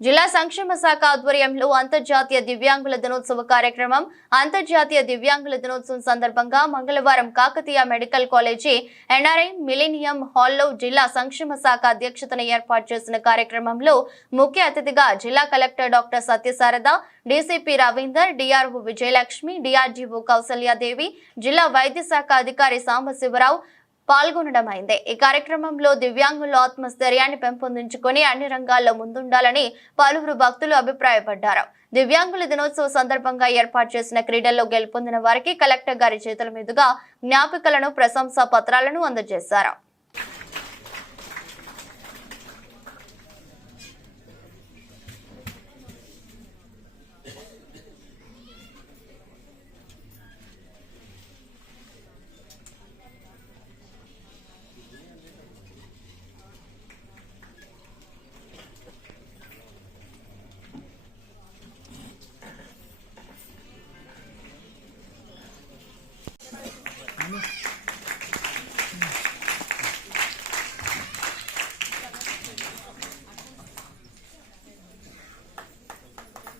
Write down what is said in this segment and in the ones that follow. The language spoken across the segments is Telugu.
జిల్లా సంక్షేమ శాఖ ఆధ్వర్యంలో అంతర్జాతీయ దివ్యాంగుల దినోత్సవ కార్యక్రమం అంతర్జాతీయ దివ్యాంగుల దినోత్సవం సందర్భంగా మంగళవారం Kakatiya medical college NRI millennium హాల్లో జిల్లా సంక్షేమ శాఖ అధ్యక్షతన ఏర్పాటు చేసిన కార్యక్రమంలో ముఖ్య అతిథిగా జిల్లా collector doctor Satyasharada DCP Ravinder DRO Vijayalakshmi DRDO Kausalyadevi జిల్లా వైద్య శాఖ అధికారి సాంబశివరావు పాల్గొనడం అయింది ఈ కార్యక్రమంలో దివ్యాంగుల ఆత్మస్థైర్యాన్ని పెంపొందించుకొని అన్ని రంగాల్లో ముందుండాలని పలువురు భక్తులు అభిప్రాయపడ్డారు. దివ్యాంగుల దినోత్సవ సందర్భంగా ఏర్పాటు చేసిన క్రీడల్లో గెలుపొందిన వారికి కలెక్టర్ గారి చేతుల మీదుగా జ్ఞాపికలను ప్రశంసా పత్రాలను అందజేశారు.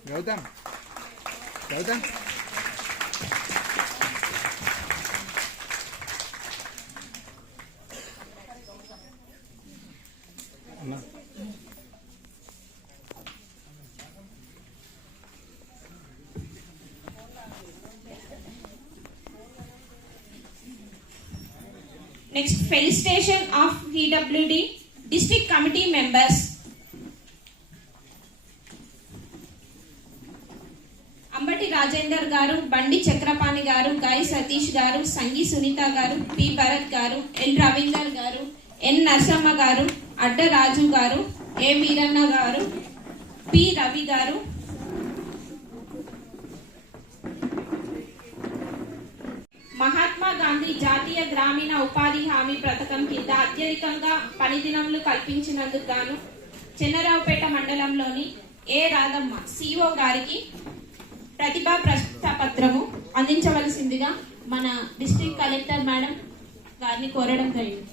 Go down. Go down. Next felicitation of PWD district committee members Rajender గారు బండి చక్రపాణి గారు గాయి సతీష్ గారు సంగి సునీత గారు పి. భరత్ గారు ఎల్ రవీందర్ గారు ఎన్. నరసమ్మ గారు అడ్డ రాజు గారు ఏ. వీరన్న గారు పి. రవి గారు. మహాత్మా గాంధీ జాతీయ గ్రామీణ ఉపాధి హామీ పథకం కింద అత్యధికంగా పనిదినములు కల్పించినందుకు గాను చెన్నరావుపేట మండలంలోని ఏ. రాధమ్మ సిఓ గారికి ప్రతిభా ప్రశ్నపత్రము అందించవలసిందిగా మన డిస్ట్రిక్ట్ కలెక్టర్ మేడం గారిని కోరడం జరిగింది.